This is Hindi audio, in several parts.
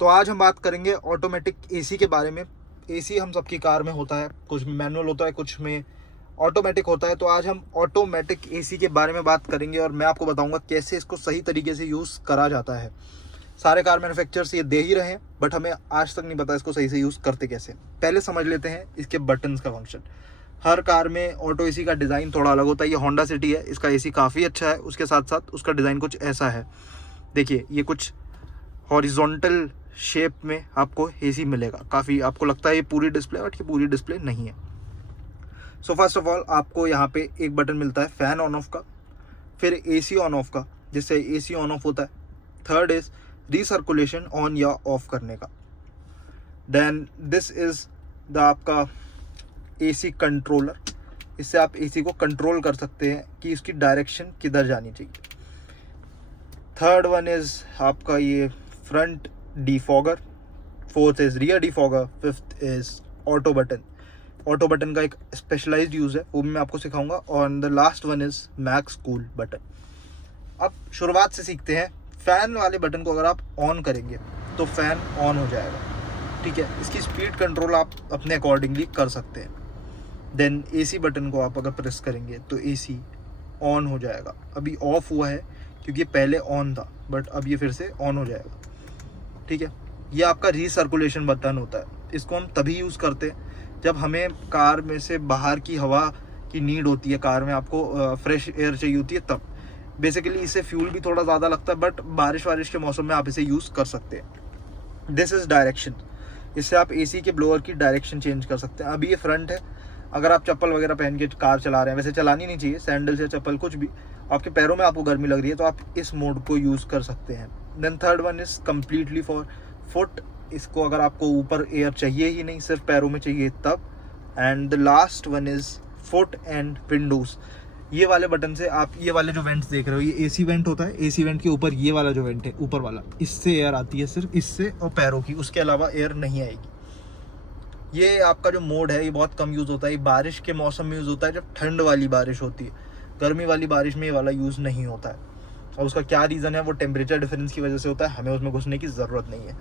तो आज हम बात करेंगे ऑटोमेटिक एसी के बारे में। एसी हम सबकी कार में होता है, कुछ में मैनुअल होता है, कुछ में ऑटोमेटिक होता है। तो आज हम ऑटोमेटिक एसी के बारे में बात करेंगे और मैं आपको बताऊंगा कैसे इसको सही तरीके से यूज़ करा जाता है। सारे कार मैन्युफैक्चरर्स ये दे ही रहे हैं, बट हमें आज तक नहीं पता इसको सही से यूज़ करते कैसे। पहले समझ लेते हैं इसके बटन्स का फंक्शन। हर कार में ऑटो एसी का डिज़ाइन थोड़ा अलग होता है। ये होंडा सिटी है, इसका एसी काफ़ी अच्छा है। उसके साथ साथ उसका डिज़ाइन कुछ ऐसा है, देखिए ये कुछ हॉरिजॉन्टल शेप में आपको एसी मिलेगा। काफ़ी आपको लगता है ये पूरी डिस्प्ले, बट ये पूरी डिस्प्ले नहीं है। सो फर्स्ट ऑफ ऑल आपको यहाँ पे एक बटन मिलता है फैन ऑन ऑफ का, फिर एसी ऑन ऑफ का, जिससे एसी ऑन ऑफ होता है। थर्ड इज रिसर्कुलेशन ऑन या ऑफ करने का। देन दिस इज द आपका एसी कंट्रोलर। इससे आप एसी को कंट्रोल कर सकते हैं कि इसकी डायरेक्शन किधर जानी चाहिए। थर्ड वन इज आपका ये front defogger. Fourth is rear defogger. Fifth is auto button. Auto button का एक स्पेशलाइज्ड यूज़ है, वो भी मैं आपको सिखाऊंगा। और the last one is max cool button. अब शुरुआत से सीखते हैं। फैन वाले बटन को अगर आप ऑन करेंगे तो फैन ऑन हो जाएगा, ठीक है। इसकी स्पीड कंट्रोल आप अपने अकॉर्डिंगली कर सकते हैं। देन एसी बटन को आप अगर प्रेस करेंगे तो एसी ऑन हो जाएगा। अभी ऑफ हुआ है क्योंकि पहले ऑन था, बट अब ये फिर से ऑन हो जाएगा, ठीक है। ये आपका रीसर्कुलेशन बटन होता है। इसको हम तभी यूज़ करते हैं जब हमें कार में से बाहर की हवा की नीड होती है। कार में आपको फ्रेश एयर चाहिए होती है, तब बेसिकली इससे फ्यूल भी थोड़ा ज़्यादा लगता है, बट बारिश के मौसम में आप इसे यूज़ कर सकते हैं। This is direction. इससे आप एसी के ब्लोअर की डायरेक्शन चेंज कर सकते हैं। अभी ये फ्रंट है। अगर आप चप्पल वगैरह पहन के कार चला रहे हैं, वैसे चलानी नहीं चाहिए, सैंडल या चप्पल कुछ भी, आपके पैरों में आपको गर्मी लग रही है तो आप इस मोड को यूज़ कर सकते हैं। Then third one is completely for foot. इसको अगर आपको ऊपर एयर चाहिए ही नहीं, सिर्फ पैरों में चाहिए तब। And the last one is foot and Windows. ये वाले बटन से आप ये वाले जो वेंट्स देख रहे हो, ये एसी वेंट होता है। एसी वेंट के ऊपर ये वाला जो वेंट है ऊपर वाला, इससे एयर आती है, सिर्फ इससे और पैरों की, उसके अलावा एयर नहीं आएगी। ये आपका जो मोड है ये बहुत कम यूज़ होता है। ये बारिश के मौसम में यूज़ होता है, जब ठंड वाली बारिश होती है। गर्मी वाली बारिश में ये वाला यूज़ नहीं होता है। और उसका क्या रीज़न है, वो टेम्परेचर डिफरेंस की वजह से होता है। हमें उसमें घुसने की ज़रूरत नहीं है।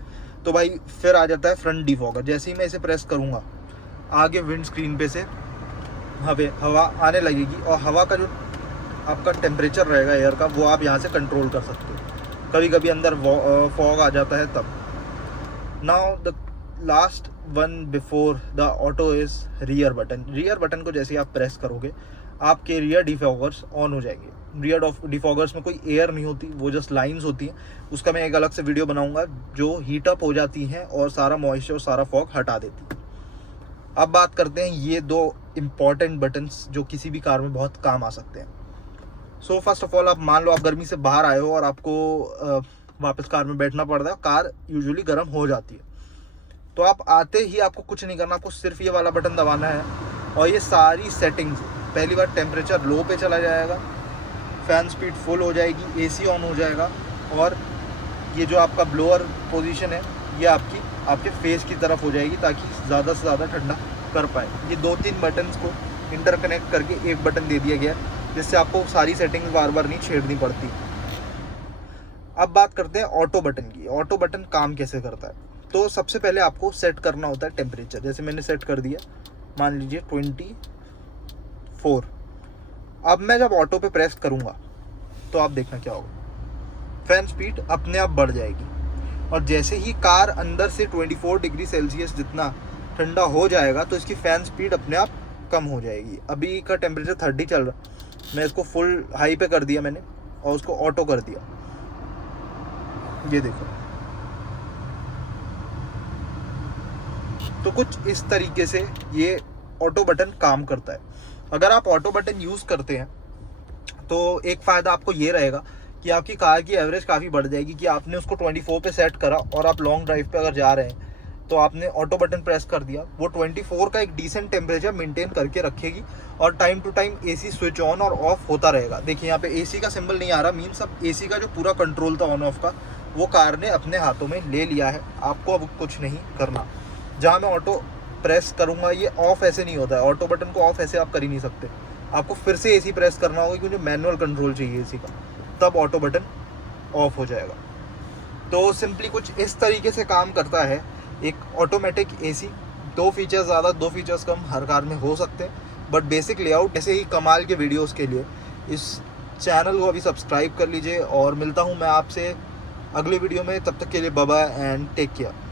तो भाई फिर आ जाता है फ्रंट डिफॉगर। जैसे ही मैं इसे प्रेस करूँगा, आगे विंड स्क्रीन पे से हवा आने लगेगी, और हवा का जो आपका टेम्परेचर रहेगा एयर का, वो आप यहाँ से कंट्रोल कर सकते हो। कभी कभी अंदर फॉग आ जाता है तब। Now the last one before the auto is rear button. Rear button को जैसे आप प्रेस करोगे, आपके रियर डिफॉगर्स ऑन हो जाएंगे। रियर डिफॉगर्स में कोई एयर नहीं होती, वो जस्ट लाइंस होती हैं। उसका मैं एक अलग से वीडियो बनाऊंगा, जो हीट अप हो जाती हैं और सारा मॉइस्चर और सारा फॉग हटा देती है। अब बात करते हैं ये दो इम्पॉर्टेंट बटन्स जो किसी भी कार में बहुत काम आ सकते हैं। सो फर्स्ट ऑफ ऑल, आप मान लो आप गर्मी से बाहर आए हो और आपको वापस कार में बैठना पड़ता है। कार यूजुअली गर्म हो जाती है, तो आप आते ही आपको कुछ नहीं करना, आपको सिर्फ ये वाला बटन दबाना है और ये सारी सेटिंग्स, पहली बार टेम्परेचर लो पे चला जाएगा, फ़ैन स्पीड फुल हो जाएगी, एसी ऑन हो जाएगा, और ये जो आपका ब्लोअर पोजीशन है ये आपके फेस की तरफ हो जाएगी, ताकि ज़्यादा से ज़्यादा ठंडा कर पाए। ये 2-3 बटन्स को इंटरकनेक्ट करके एक बटन दे दिया गया है, जिससे आपको सारी सेटिंग्स बार बार नहीं छेड़नी पड़ती। अब बात करते हैं ऑटो बटन की। ऑटो बटन काम कैसे करता है। तो सबसे पहले आपको सेट करना होता है टेम्परेचर। जैसे मैंने सेट कर दिया, मान लीजिए 24। अब मैं जब ऑटो पे प्रेस करूँगा तो आप देखना क्या होगा, फैन स्पीड अपने आप बढ़ जाएगी। और जैसे ही कार अंदर से 24 डिग्री सेल्सियस जितना ठंडा हो जाएगा, तो इसकी फ़ैन स्पीड अपने आप कम हो जाएगी। अभी का टेम्परेचर 30 चल रहा, मैं इसको फुल हाई पे कर दिया मैंने और उसको ऑटो कर दिया। ये देखो, तो कुछ इस तरीके से ये ऑटो बटन काम करता है। अगर आप ऑटो बटन यूज़ करते हैं तो एक फ़ायदा आपको ये रहेगा कि आपकी कार की एवरेज काफ़ी बढ़ जाएगी। कि आपने उसको 24 पे सेट करा और आप लॉन्ग ड्राइव पे अगर जा रहे हैं तो आपने ऑटो बटन प्रेस कर दिया, वो 24 का एक डिसेंट टेम्परेचर मेंटेन करके रखेगी, और time to time AC switch on और ऑफ होता रहेगा। देखिए यहाँ पे एसी का सिंबल नहीं आ रहा, मीन्स अब एसी का जो पूरा कंट्रोल था ऑन ऑफ का, वो कार ने अपने हाथों में ले लिया है। आपको अब कुछ नहीं करना। जहाँ मैं ऑटो प्रेस करूँगा, ये ऑफ ऐसे नहीं होता है। ऑटो बटन को ऑफ ऐसे आप कर ही नहीं सकते, आपको फिर से एसी प्रेस करना होगा, क्योंकि मैनुअल कंट्रोल चाहिए एसी का, तब ऑटो बटन ऑफ हो जाएगा। तो सिंपली कुछ इस तरीके से काम करता है एक ऑटोमेटिक एसी। 2 फीचर्स ज़्यादा 2 फीचर्स कम हर कार में हो सकते हैं, बट बेसिक लेआउट ऐसे ही कमाल के वीडियोस के लिए इस चैनल को अभी सब्सक्राइब कर लीजिए। और मिलता हूँ मैं आपसे अगले वीडियो में, तब तक के लिए bye bye and take care.